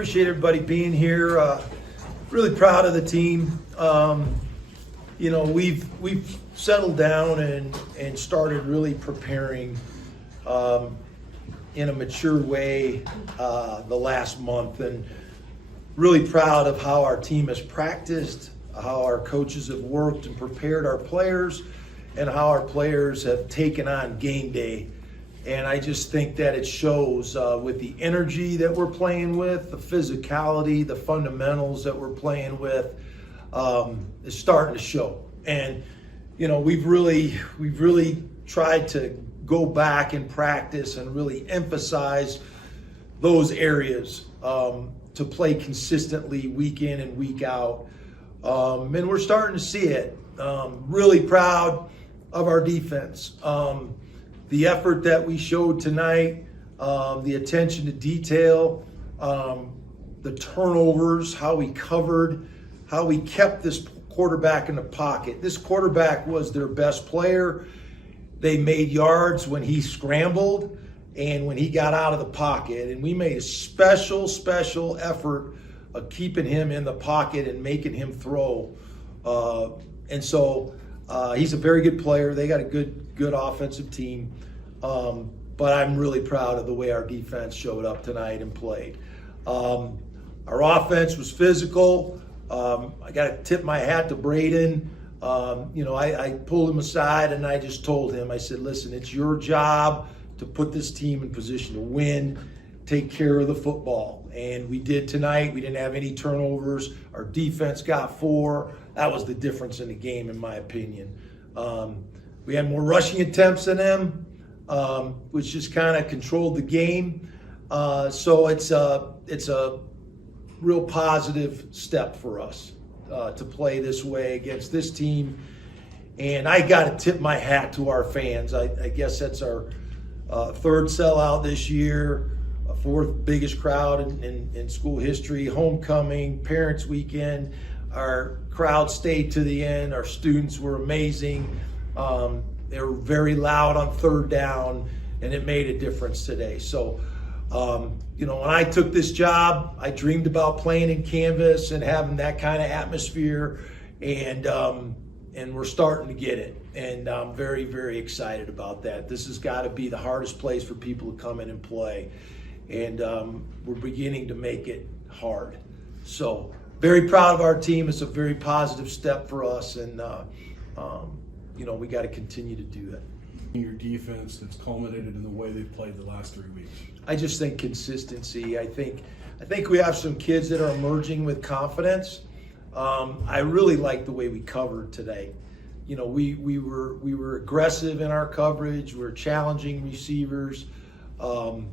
appreciate everybody being here. Really proud of the team. We've settled down and started really preparing in a mature way the last month, and really proud of how our team has practiced, how our coaches have worked and prepared our players, and how our players have taken on game day. And I just think that it shows with the energy that we're playing with, the physicality, the fundamentals that we're playing with, is starting to show. And we've really tried to go back and practice and really emphasize those areas to play consistently week in and week out. And we're starting to see it. Really proud of our defense. The effort that we showed tonight, the attention to detail, the turnovers, how we covered, how we kept this quarterback in the pocket. This quarterback was their best player. They made yards when he scrambled and when he got out of the pocket. And we made a special effort of keeping him in the pocket and making him throw. And so he's a very good player. They got a good offensive team. But I'm really proud of the way our defense showed up tonight and played. Our offense was physical. I got to tip my hat to Braden. I pulled him aside and I just told him, I said, listen, it's your job to put this team in position to win, take care of the football. And we did tonight. We didn't have any turnovers. Our defense got 4. That was the difference in the game, in my opinion. We had more rushing attempts than them, which just kind of controlled the game. So it's a real positive step for us to play this way against this team. And I got to tip my hat to our fans. I guess that's our third sellout this year, 4th biggest crowd in school history, homecoming, parents weekend. Our crowd stayed to the end. Our students were amazing. They were very loud on 3rd down, and it made a difference today. So, when I took this job, I dreamed about playing in canvas and having that kind of atmosphere, and we're starting to get it. And I'm very, very excited about that. This has got to be the hardest place for people to come in and play, and we're beginning to make it hard. So, very proud of our team. It's a very positive step for us, and we got to continue to do that. Your defense that's culminated in the way they've played the last 3 weeks? I just think consistency. I think we have some kids that are emerging with confidence. I really like the way we covered today. We were aggressive in our coverage. We were challenging receivers. I'm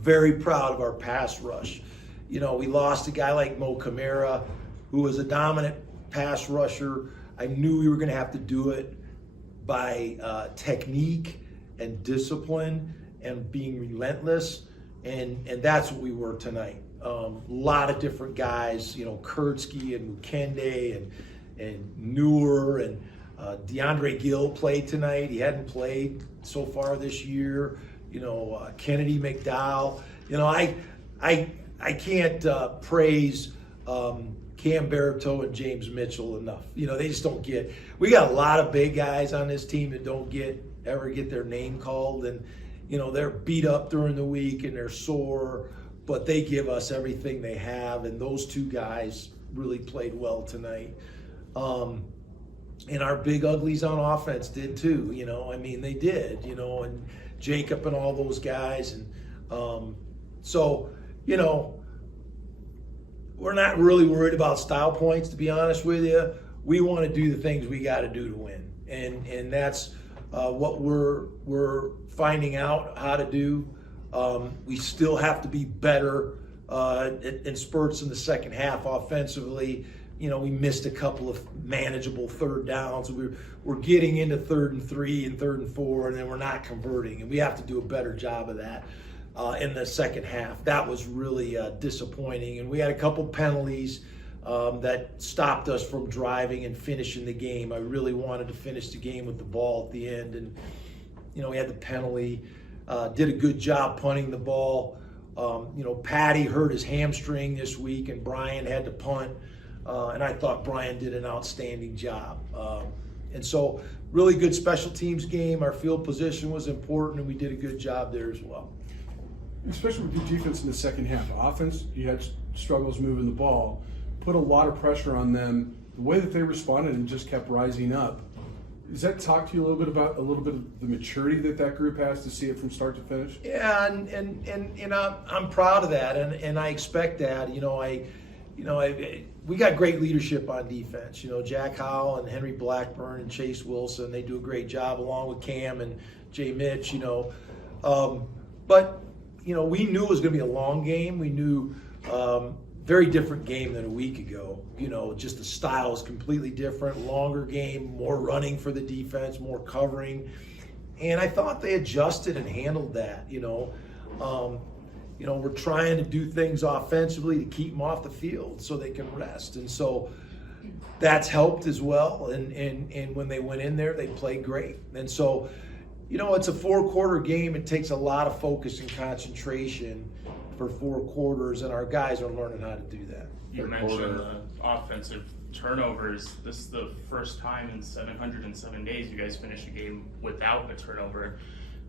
very proud of our pass rush. We lost a guy like Mo Camara, who was a dominant pass rusher. I knew we were going to have to do it by technique and discipline and being relentless, and that's what we were tonight. A lot of different guys, Kurtzky and Mukende and Newer and DeAndre Gill played tonight. He hadn't played so far this year. Kennedy McDowell. I can't praise Cam Baratow and James Mitchell enough. They just don't get. We got a lot of big guys on this team that don't ever get their name called, and they're beat up during the week and they're sore, but they give us everything they have, and those 2 guys really played well tonight. And our big uglies on offense did too. They did. And Jacob and all those guys, and we're not really worried about style points, to be honest with you. We want to do the things we got to do to win, and that's what we're finding out how to do. We still have to be better in spurts in the second half offensively. We missed a couple of manageable 3rd downs. We're getting into 3rd and 3 and 3rd and 4, and then we're not converting, and we have to do a better job of that. In the second half. That was really disappointing. And we had a couple penalties that stopped us from driving and finishing the game. I really wanted to finish the game with the ball at the end. And, we had the penalty. Did a good job punting the ball. Patty hurt his hamstring this week, and Brian had to punt. And I thought Brian did an outstanding job. And so really good special teams game. Our field position was important, and we did a good job there as well. Especially with your defense in the second half. Offense, you had struggles moving the ball, put a lot of pressure on them. The way that they responded and just kept rising up. Does that talk to you a little bit about the maturity that group has to see it from start to finish? Yeah, and I'm proud of that, and I expect that. We got great leadership on defense. Jack Howell and Henry Blackburn and Chase Wilson, they do a great job along with Cam and Jay Mitch. But we knew it was going to be a long game. We knew very different game than a week ago. Just the style is completely different, longer game, more running for the defense, more covering. And I thought they adjusted and handled that. We're trying to do things offensively to keep them off the field so they can rest. And so that's helped as well. And when they went in there, they played great. And so, it's a 4-quarter game. It takes a lot of focus and concentration for 4 quarters, and our guys are learning how to do that. You mentioned the offensive turnovers. This is the first time in 707 days you guys finished a game without a turnover.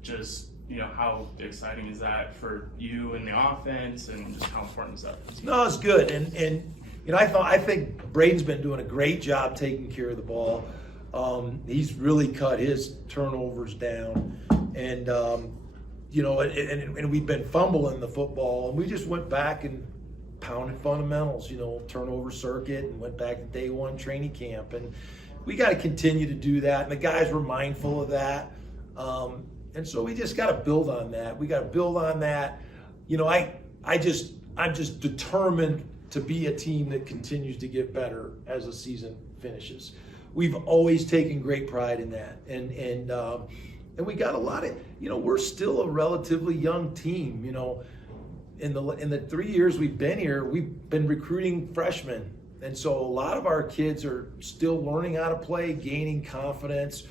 Just, how exciting is that for you and the offense, and just how important is that? No, it's good. And I think Braden's been doing a great job taking care of the ball. He's really cut his turnovers down. And, and we've been fumbling the football, and we just went back and pounded fundamentals, turnover circuit, and went back to day 1 training camp. And we got to continue to do that. And the guys were mindful of that. And so we just got to build on that. We got to build on that. I'm just determined to be a team that continues to get better as the season finishes. We've always taken great pride in that. And we got a lot of, we're still a relatively young team. In the 3 years we've been here, we've been recruiting freshmen. And so a lot of our kids are still learning how to play, gaining confidence,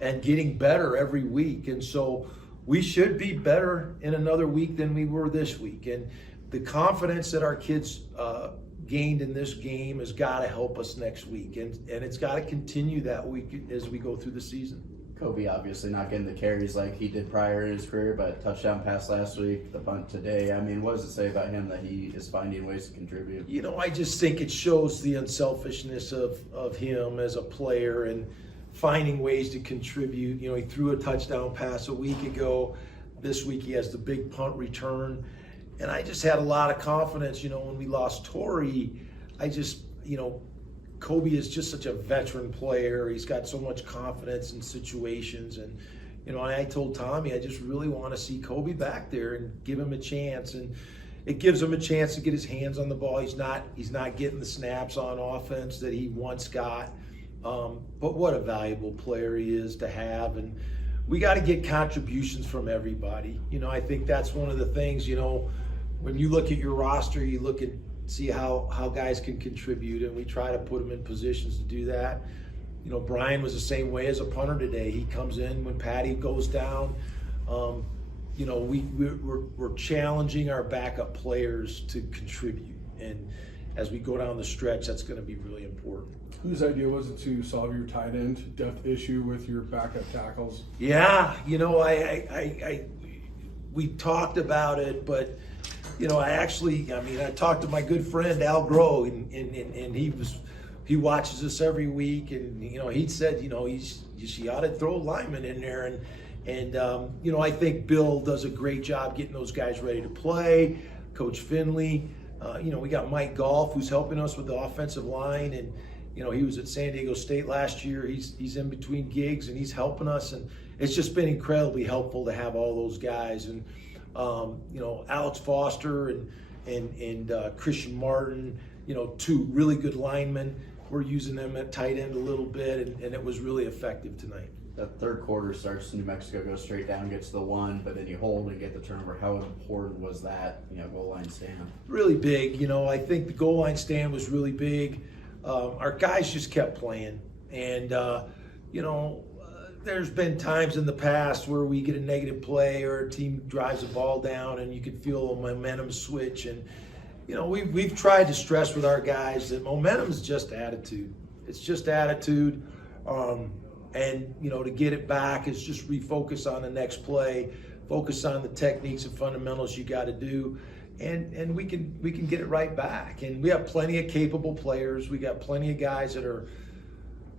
and getting better every week. And so we should be better in another week than we were this week. And the confidence that our kids gained in this game has got to help us next week. And it's got to continue that week as we go through the season. Kobe obviously not getting the carries like he did prior in his career, but touchdown pass last week, the punt today. I mean, what does it say about him that he is finding ways to contribute? I just think it shows the unselfishness of him as a player and finding ways to contribute. He threw a touchdown pass a week ago. This week he has the big punt return. And I just had a lot of confidence, when we lost Torrey. Kobe is just such a veteran player. He's got so much confidence in situations. And, I told Tommy, I just really want to see Kobe back there and give him a chance. And it gives him a chance to get his hands on the ball. He's not getting the snaps on offense that he once got. But what a valuable player he is to have. And we got to get contributions from everybody. I think that's one of the things, when you look at your roster, you look at see how guys can contribute, and we try to put them in positions to do that. Brian was the same way as a punter today. He comes in when Patty goes down. We're challenging our backup players to contribute, and as we go down the stretch, that's going to be really important. Whose idea was it to solve your tight end depth issue with your backup tackles? Yeah, we talked about it, but I talked to my good friend Al Groh, and he watches us every week, and he said she ought to throw a lineman in there, and I think Bill does a great job getting those guys ready to play. Coach Finley, we got Mike Goff who's helping us with the offensive line, and he was at San Diego State last year. He's in between gigs and he's helping us, and it's just been incredibly helpful to have all those guys. And Alex Foster and Christian Martin, 2 really good linemen. We're using them at tight end a little bit, and it was really effective tonight. That third quarter starts, New Mexico goes straight down, gets the 1, but then you hold and get the turnover. How important was that, goal line stand? Really big. I think the goal line stand was really big. Our guys just kept playing, and there's been times in the past where we get a negative play or a team drives the ball down and you can feel a momentum switch. And, we've tried to stress with our guys that momentum is just attitude. It's just attitude. And, to get it back is just refocus on the next play, focus on the techniques and fundamentals you got to do. And we can get it right back. And we have plenty of capable players. We got plenty of guys that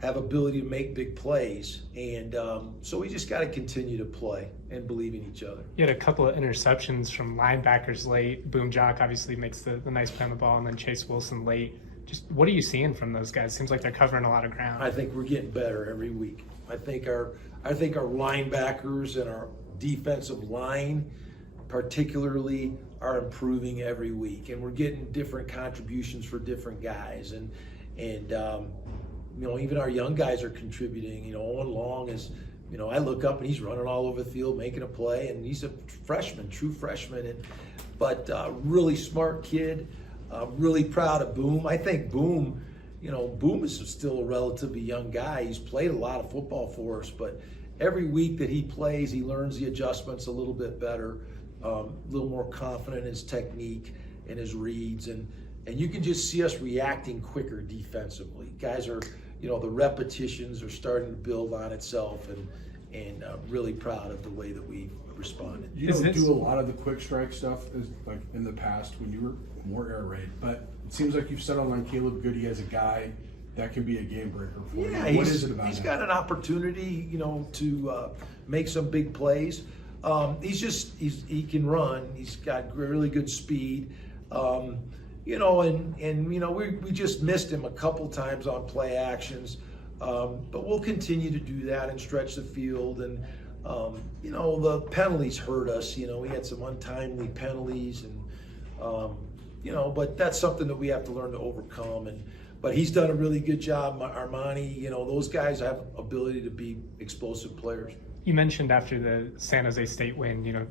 have ability to make big plays. And so we just got to continue to play and believe in each other. You had a couple of interceptions from linebackers late. Boom Jock obviously makes the nice play on the ball, and then Chase Wilson late. Just what are you seeing from those guys? Seems like they're covering a lot of ground. I think we're getting better every week. I think our linebackers and our defensive line particularly are improving every week, and we're getting different contributions for different guys. And even our young guys are contributing. Owen Long is, I look up and he's running all over the field making a play, and he's a freshman, true freshman, but really smart kid. Really proud of Boom. I think Boom is still a relatively young guy. He's played a lot of football for us, but every week that he plays, he learns the adjustments a little bit better, a little more confident in his technique and his reads, and you can just see us reacting quicker defensively. Guys are, the repetitions are starting to build on itself, and really proud of the way that we responded. You don't do a lot of the quick strike stuff like in the past when you were more air raid, but it seems like you've settled on Caleb Goodie as a guy that can be a game breaker for you. What is it about him? He's got an opportunity, to make some big plays. He can run. He's got really good speed. We just missed him a couple times on play actions, but we'll continue to do that and stretch the field. And the penalties hurt us. We had some untimely penalties, and but that's something that we have to learn to overcome. But he's done a really good job. Armani, those guys have ability to be explosive players. You mentioned after the San Jose State win,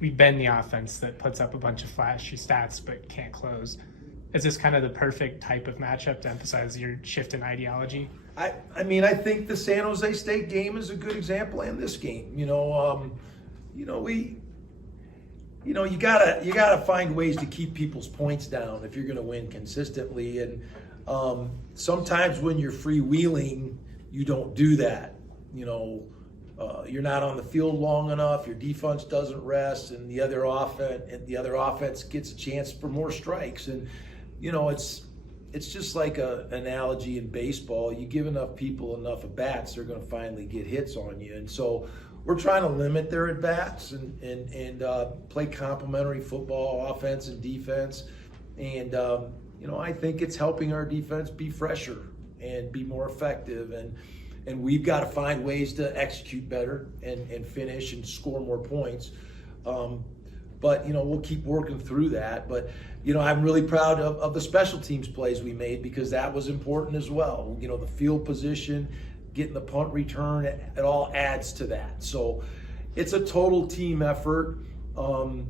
we bend the offense that puts up a bunch of flashy stats but can't close. Is this kind of the perfect type of matchup to emphasize your shift in ideology? I think the San Jose State game is a good example, and this game. You gotta find ways to keep people's points down if you're going to win consistently. And sometimes when you're freewheeling, you don't do that. You're not on the field long enough. Your defense doesn't rest, and the other offense gets a chance for more strikes. And it's just like an analogy in baseball. You give enough people enough at bats, they're going to finally get hits on you. And so we're trying to limit their at bats and play complementary football, offense and defense. And I think it's helping our defense be fresher and be more effective. And we've got to find ways to execute better and finish and score more points. But we'll keep working through that. But I'm really proud of the special teams plays we made, because that was important as well. The field position, getting the punt return, it all adds to that. So it's a total team effort. And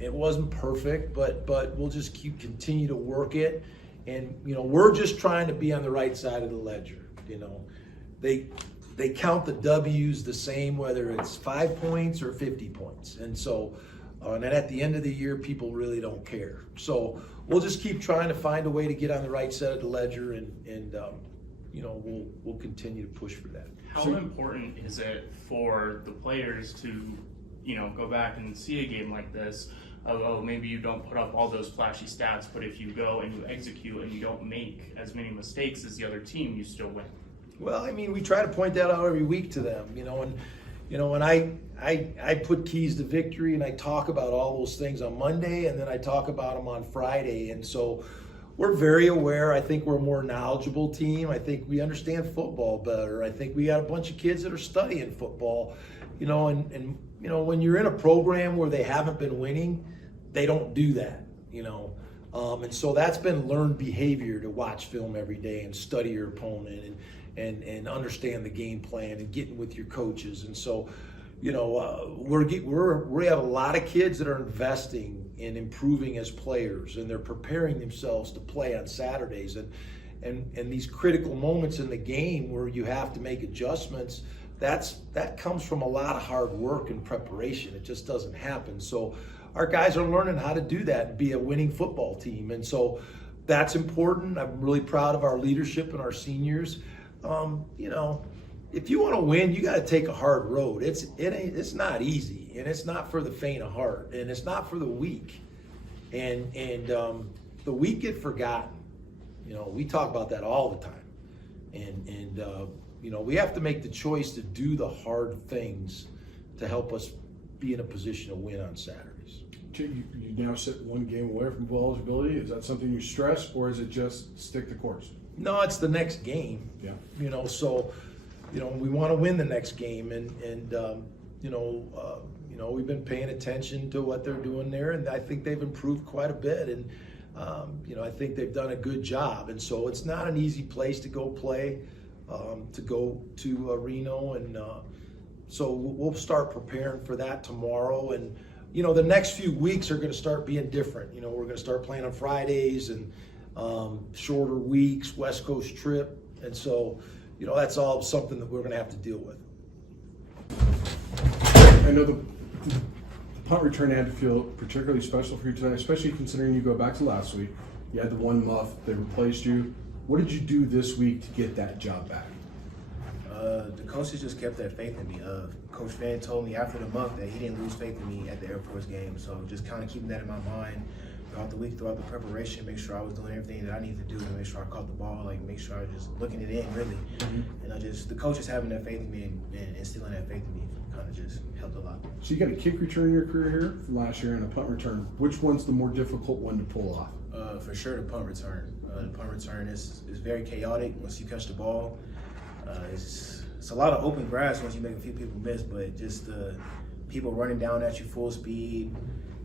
it wasn't perfect, but we'll just continue to work it. And we're just trying to be on the right side of the ledger. They count the W's the same, whether it's 5 points or 50 points. And so, and at the end of the year, people really don't care. So we'll just keep trying to find a way to get on the right side of the ledger, and we'll continue to push for that. How important is it for the players to, go back and see a game like this? Maybe you don't put up all those flashy stats, but if you go and you execute and you don't make as many mistakes as the other team, you still win. Well, we try to point that out every week to them, and I put keys to victory, and I talk about all those things on Monday, and then I talk about them on Friday. And so we're very aware. I think we're a more knowledgeable team. I think we understand football better. I think we got a bunch of kids that are studying football, and when you're in a program where they haven't been winning, they don't do that, and so that's been learned behavior, to watch film every day and study your opponent and understand the game plan and getting with your coaches. And so, we have a lot of kids that are investing in improving as players, and they're preparing themselves to play on Saturdays. and these critical moments in the game where you have to make adjustments, that comes from a lot of hard work and preparation. It just doesn't happen. So our guys are learning how to do that and be a winning football team. And so that's important. I'm really proud of our leadership and our seniors. You know, if you want to win, you got to take a hard road. It's not easy, and it's not for the faint of heart, and it's not for the weak. And the weak get forgotten. You know, we talk about that all the time. And you know, we have to make the choice to do the hard things to help us be in a position to win on Saturdays. You now sit one game away from bowl eligibility. Is that something you stress, or is it just stick the course? No, it's the next game. Yeah. You know, so, you know, we want to win the next game, and you know, we've been paying attention to what they're doing there, and I think they've improved quite a bit, and you know, I think they've done a good job, and so it's not an easy place to go play, to go to Reno, and so we'll start preparing for that tomorrow, and you know, the next few weeks are going to start being different. You know, we're going to start playing on Fridays and shorter weeks, West Coast trip, and so, you know, that's all something that we're going to have to deal with. I know the punt return had to feel particularly special for you tonight, especially considering you go back to last week. You had the one muff, they replaced you. What did you do this week to get that job back? The coaches just kept that faith in me. Coach Fan told me after the month that he didn't lose faith in me at the Air Force game. So just kind of keeping that in my mind throughout the week, throughout the preparation, make sure I was doing everything that I needed to do to make sure I caught the ball, like make sure I was just looking it in really. And the coaches having that faith in me and instilling that faith in me kind of just helped a lot. So you got a kick return in your career here from last year and a punt return. Which one's the more difficult one to pull off? For sure, the punt return. The punt return is very chaotic once you catch the ball. It's a lot of open grass once you make a few people miss, but just people running down at you full speed,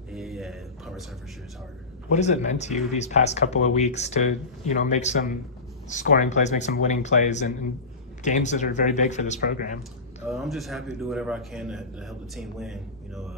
yeah, punt return for sure is harder. What has it meant to you these past couple of weeks to, you know, make some scoring plays, make some winning plays, and games that are very big for this program? I'm just happy to do whatever I can to help the team win. You know,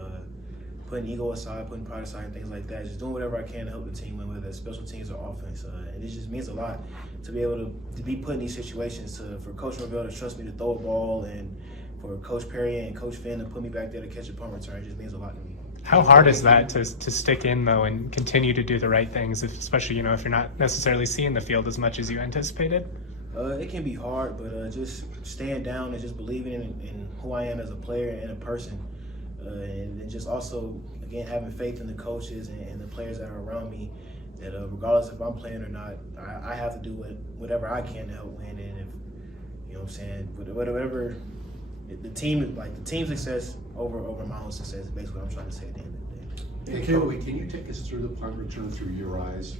putting ego aside, putting pride aside, and things like that. Just doing whatever I can to help the team win, whether it's special teams or offense. And it just means a lot to be able to be put in these situations, for Coach Norvell to trust me to throw a ball, and for Coach Perry and Coach Finn to put me back there to catch a punt return. It just means a lot to me. How hard is that to stick in, though, and continue to do the right things, especially, you know, if you're not necessarily seeing the field as much as you anticipated? It can be hard, but just staying down and just believing in who I am as a player and a person. And just also, again, having faith in the coaches and the players that are around me, that regardless if I'm playing or not, I have to do whatever I can to help win. And if, you know what I'm saying, whatever, the team success over my own success is basically what I'm trying to say at the end of the day. Hey, Kobe, can you take us through the punt return through your eyes?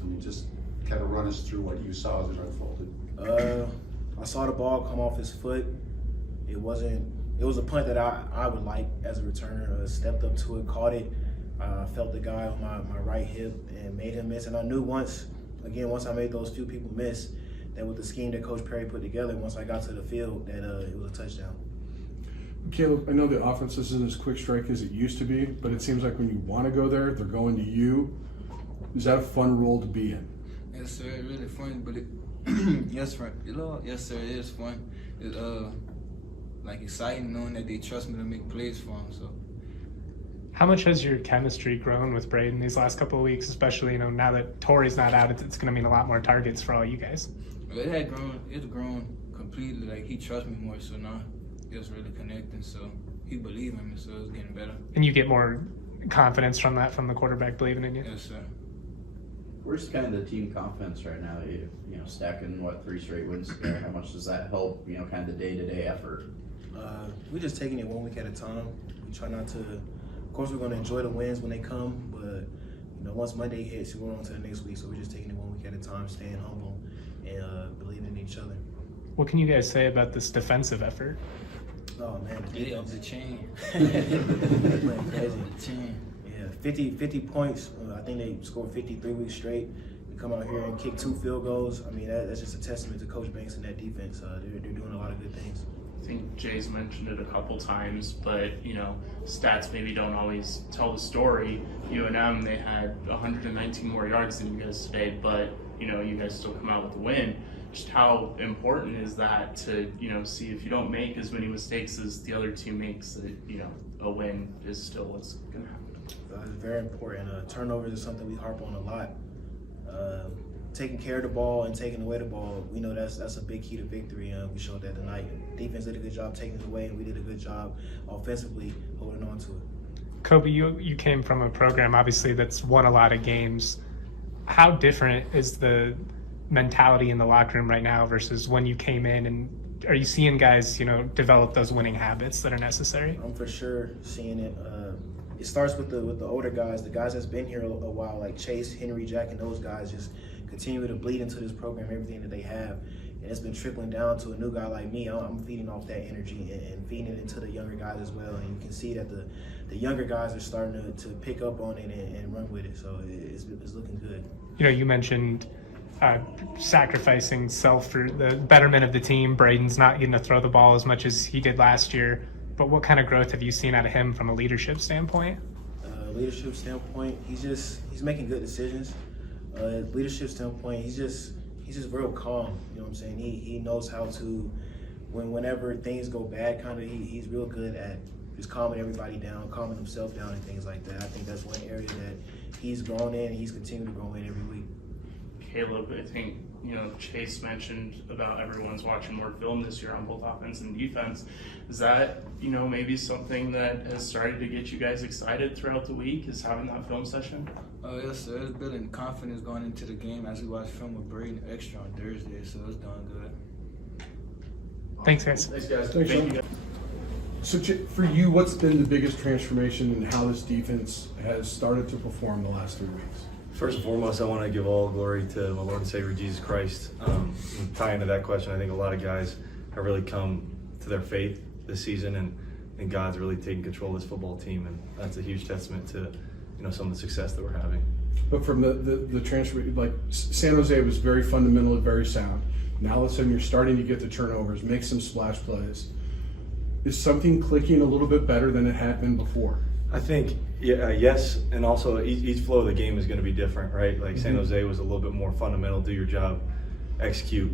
I mean, just kind of run us through what you saw as it unfolded. I saw the ball come off his foot. It was a punt that I would like as a returner. Stepped up to it, caught it. Felt the guy on my right hip and made him miss. And I knew once I made those few people miss, that with the scheme that Coach Perry put together, once I got to the field, that it was a touchdown. Caleb, I know the offense isn't as quick strike as it used to be, but it seems like when you want to go there, they're going to you. Is that a fun role to be in? Yes, sir. It's really fun, but yes, sir. It is fun. It's like exciting knowing that they trust me to make plays for them. So. How much has your chemistry grown with Braden these last couple of weeks, especially, you know, now that Torrey's not out, it's going to mean a lot more targets for all you guys? It had grown. It's grown completely. Like, he trusts me more, so now it's really connecting. So he believes in me, so it's getting better. And you get more confidence from that, from the quarterback believing in you? Yes, sir. Where's kind of the team confidence right now? You know, stacking 3 straight wins there. How much does that help? You know, kind of the day-to-day effort. We're just taking it 1 week at a time. We try not to. Of course, we're going to enjoy the wins when they come, but you know, once Monday hits, we're on to the next week. So we're just taking it 1 week at a time, staying humble, and believing in each other. What can you guys say about this defensive effort? Oh man, Get up the chain. They're playing crazy. The chain. Yeah, 50 points. I think they scored 53 weeks straight. We come out here and kick 2 field goals. I mean, that's just a testament to Coach Banks and that defense. They're doing a lot of good things. I think Jay's mentioned it a couple times, but you know, stats maybe don't always tell the story. UNM, they had 119 more yards than you guys today, but you know, you guys still come out with a win. Just how important is that to, you know, see if you don't make as many mistakes as the other team makes, that, you know, a win is still what's going to happen. It's very important. Turnovers is something we harp on a lot. Taking care of the ball and taking away the ball, we know that's a big key to victory. We showed that tonight. Defense did a good job taking it away, and we did a good job offensively holding on to it. Kobe, you came from a program obviously that's won a lot of games. How different is the mentality in the locker room right now versus when you came in, and are you seeing guys, you know, develop those winning habits that are necessary? I'm for sure seeing it. It starts with the older guys, the guys that's been here a while, like Chase, Henry, Jack, and those guys just continue to bleed into this program, everything that they have. And it's been trickling down to a new guy like me. I'm feeding off that energy and feeding it into the younger guys as well. And you can see that the younger guys are starting to pick up on it and run with it. So it's looking good. You know, you mentioned sacrificing self for the betterment of the team. Braden's not getting to throw the ball as much as he did last year. But what kind of growth have you seen out of him from a leadership standpoint? Leadership standpoint, he's making good decisions. Leadership standpoint, he's just real calm. You know what I'm saying? He knows how to, whenever things go bad, kind of he's real good at just calming everybody down, calming himself down, and things like that. I think that's one area that he's grown in, and he's continuing to grow in every week. Caleb, I think, you know, Chase mentioned about everyone's watching more film this year on both offense and defense. Is that, you know, maybe something that has started to get you guys excited throughout the week, is having that film session? Yes, sir. It's building confidence going into the game as we watch film with Braden extra on Thursday, so it's doing good. Thanks, guys. Thanks, guys. Thanks, Sean. So for you, what's been the biggest transformation in how this defense has started to perform the last 3 weeks? First and foremost, I want to give all glory to my Lord and Savior Jesus Christ. Tying into that question, I think a lot of guys have really come to their faith this season, and God's really taken control of this football team, and that's a huge testament to, you know, some of the success that we're having. But from the transfer, like San Jose was very fundamentally very sound. Now all of a sudden you're starting to get the turnovers, make some splash plays. Is something clicking a little bit better than it had been before? I think, yes, and also each flow of the game is going to be different, right? Like San Jose was a little bit more fundamental, do your job, execute.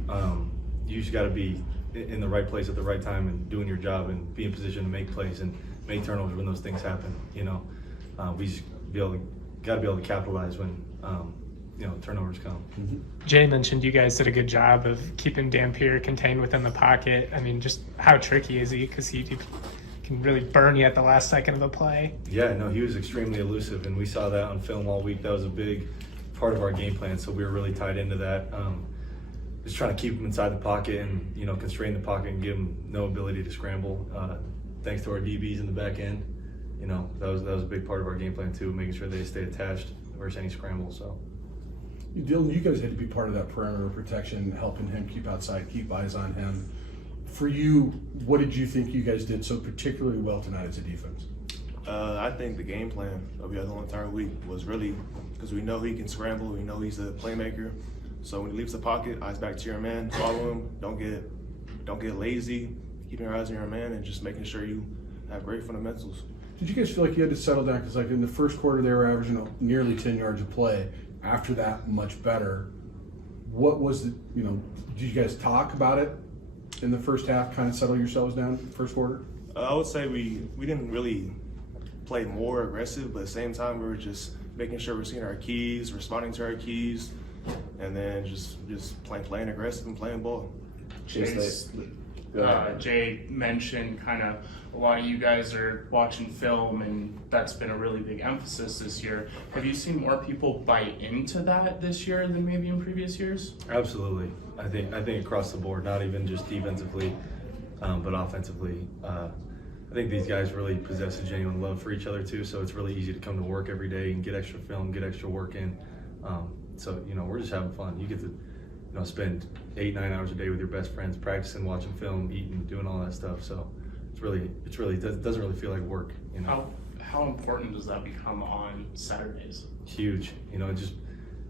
You just got to be in the right place at the right time and doing your job and be in position to make plays and make turnovers when those things happen. You know, we just got to be able to capitalize when you know, turnovers come. Jay mentioned you guys did a good job of keeping Dampier contained within the pocket. I mean, just how tricky is he? Because he can really burn you at the last second of a play. Yeah, no, he was extremely elusive, and we saw that on film all week. That was a big part of our game plan, so we were really tied into that. Just trying to keep him inside the pocket and, you know, constrain the pocket and give him no ability to scramble. Thanks to our DBs in the back end, you know, that was a big part of our game plan too, making sure they stay attached versus any scramble. So. Dylan, you guys had to be part of that perimeter protection, helping him keep outside, keep eyes on him. For you, what did you think you guys did so particularly well tonight as a defense? I think the game plan of the entire week was really, because we know he can scramble, we know he's a playmaker. So when he leaves the pocket, eyes back to your man, follow him, don't get lazy, keeping your eyes on your man, and just making sure you have great fundamentals. Did you guys feel like you had to settle down? Because like in the first quarter, they were averaging nearly 10 yards a play. After that, much better. What was the, you know, did you guys talk about it in the first half, kind of settle yourselves down first quarter? I would say we didn't really play more aggressive, but at the same time, we were just making sure we're seeing our keys, responding to our keys, and then just playing aggressive and playing ball. Jay mentioned kind of a lot of you guys are watching film, and that's been a really big emphasis this year. Have you seen more people buy into that this year than maybe in previous years? Absolutely. I think across the board, not even just defensively, but offensively. I think these guys really possess a genuine love for each other too, so it's really easy to come to work every day and get extra film, get extra work in. So, you know, we're just having fun. You get to, you know, spend 8-9 hours a day with your best friends, practicing, watching film, eating, doing all that stuff. So it doesn't really feel like work, you know. How important does that become on Saturdays? Huge. You know, this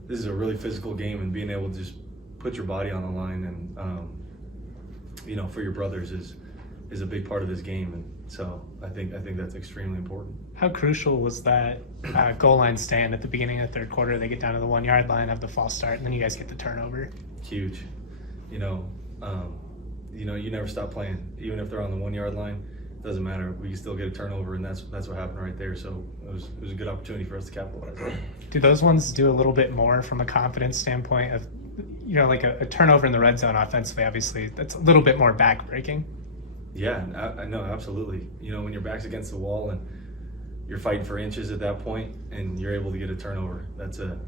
is a really physical game, and being able to just put your body on the line and you know, for your brothers is is a big part of this game, and so I think that's extremely important. How crucial was that goal line stand at the beginning of the third quarter? They get down to the 1 yard line, have the false start, and then you guys get the turnover. Huge. You know, you never stop playing. Even if they're on the 1 yard line, it doesn't matter. We still get a turnover, and that's what happened right there. So it was a good opportunity for us to capitalize on. Do those ones do a little bit more from a confidence standpoint of, like a turnover in the red zone offensively? Obviously, that's a little bit more backbreaking. Yeah, I know, absolutely. When your back's against the wall and you're fighting for inches at that point, and you're able to get a turnover, that's a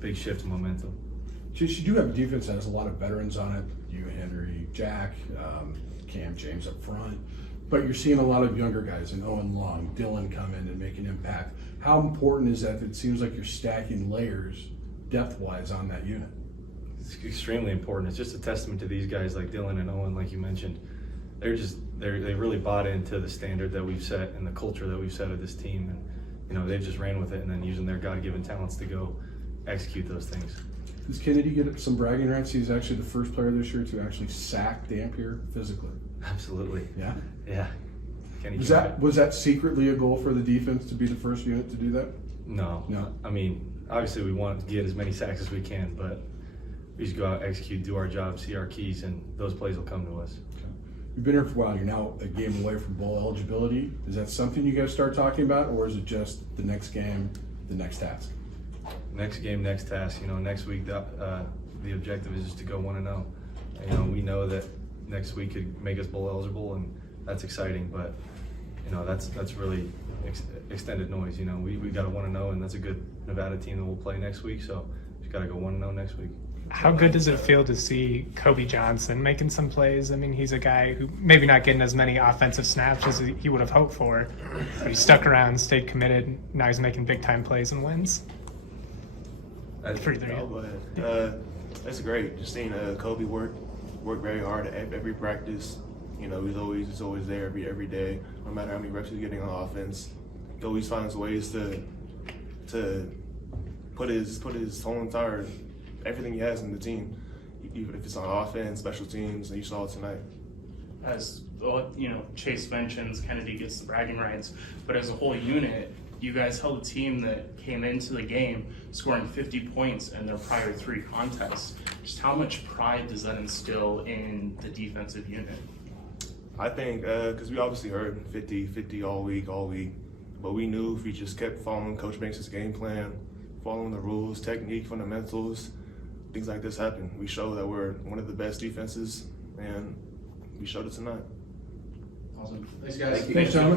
big shift in momentum. You do have a defense that has a lot of veterans on it. You, Henry, Jack, Cam, James up front. But you're seeing a lot of younger guys, and Owen Long, Dylan come in and make an impact. How important is that? It seems like you're stacking layers depth-wise on that unit. It's extremely important. It's just a testament to these guys like Dylan and Owen, like you mentioned. They really bought into the standard that we've set and the culture that we've set of this team, and they've just ran with it and then using their God-given talents to go execute those things. Does Kennedy get some bragging rights? He's actually the first player this year to actually sack Dampier physically. Absolutely. Yeah. Yeah. Kenny Was that secretly a goal for the defense to be the first unit to do that? No. I mean, obviously we want to get as many sacks as we can, but we just go out, execute, do our job, see our keys, and those plays will come to us. Okay. You've been here for a while. You're now a game away from bowl eligibility. Is that something you guys start talking about, or is it just the next game, the next task? Next game, next task. Next week the objective is just to go 1-0. We know that next week could make us bowl eligible, and that's exciting. But that's really extended noise. We got to 1-0, and that's a good Nevada team that we'll play next week. So just got to go 1-0 next week. How good does it feel to see Kobe Johnson making some plays? I mean, he's a guy who maybe not getting as many offensive snaps as he would have hoped for, but he stuck around, stayed committed. Now he's making big-time plays and wins. For either Go ahead. That's great. Just seeing Kobe work very hard at every practice. He's always there every day. No matter how many reps he's getting on offense, he always finds ways to put his whole entire everything he has in the team. Even if it's on offense, special teams, and you saw it tonight. As Chase mentions, Kennedy gets the bragging rights, but as a whole unit, you guys held a team that came into the game scoring 50 points in their prior 3 contests. Just how much pride does that instill in the defensive unit? I think because we obviously heard 50 all week, but we knew if we just kept following Coach Banks' game plan, following the rules, technique, fundamentals, things like this happen. We show that we're one of the best defenses, and we showed it tonight. Awesome. Thanks, guys. Thanks, gentlemen.